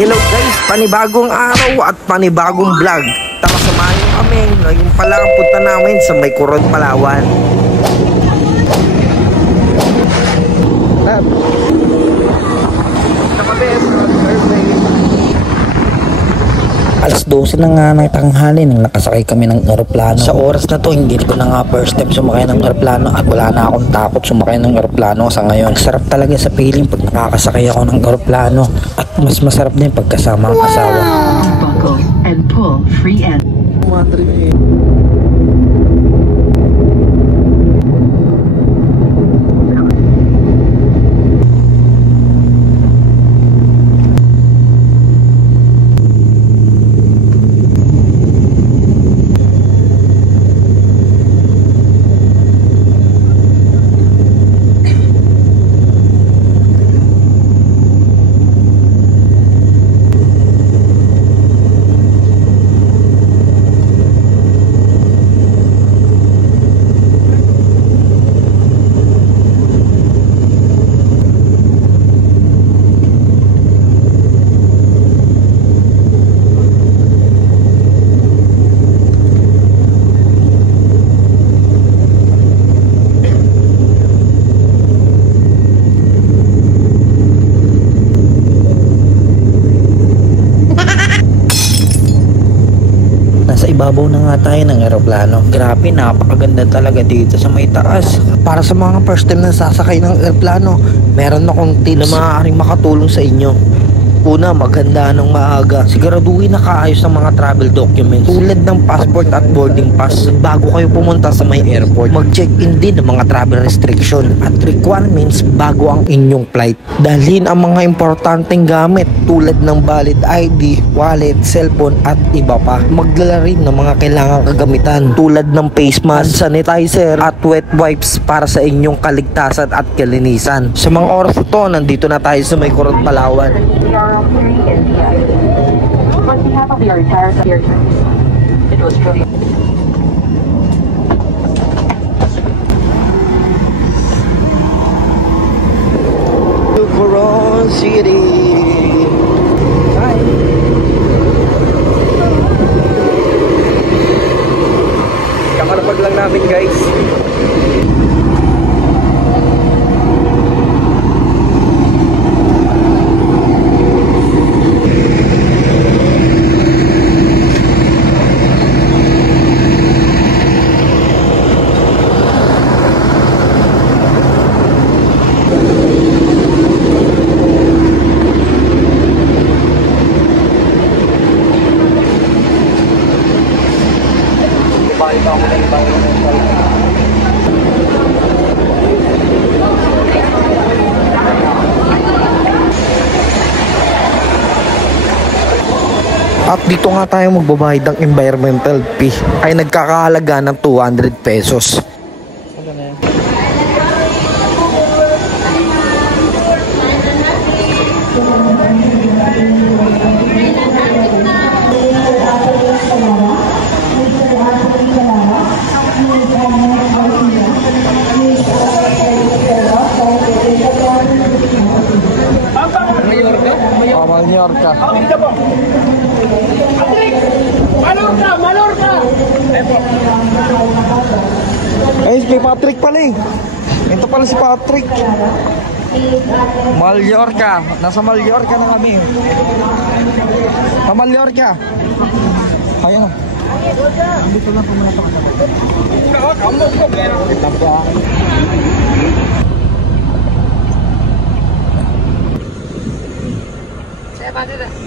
Hello guys, panibagong araw at panibagong vlog. Tara samahan nyo kami. Ngayon pala ang punta namin sa may Coron, Palawan. Alas 12 na nga ng tanghali nang nakasakay kami ng eroplano. Sa oras na to, hindi ko na nga first time sumakay ng eroplano at wala na akong takot sumakay ng eroplano sa ngayon. Sarap talaga sa feeling pag nakakasakay ako ng eroplano at mas masarap din pagkasama ang asawa. Buckle and pull free end. Ibabaw na nga tayo ng eroplano. Grabe, napakaganda talaga dito sa may taas. Para sa mga first time na sasakay ng eroplano, meron akong tips na maaaring makatulong sa inyo. Una, maghanda ng maaga. Siguraduhin na kaayos ng mga travel documents tulad ng passport at boarding pass bago kayo pumunta sa may airport. Mag-check-in din ng mga travel restriction at requirements bago ang inyong flight. Dalhin ang mga importanteng gamit tulad ng valid ID, wallet, cellphone at iba pa. Magdala rin ng mga kailangang kagamitan tulad ng face mask, sanitizer at wet wipes para sa inyong kaligtasan at kalinisan. Sa mga oras ito, nandito na tayo sa may Coron, Palawan. On behalf of your entire year, it was truly. To Coron City. Hi. Kakalapag lang namin guys. At dito nga tayo magbabayad ng environmental fee ay nagkakahalaga ng 200 pesos. Mallorca. Mallorca. Ay, si Patrick pala eh. Ito pala si Patrick. Mallorca. Nasa Mallorca na kami. Sa Mallorca. Ayan na. Dito lang po muna ito kasabay. Wait lang po ah. Saya pati na.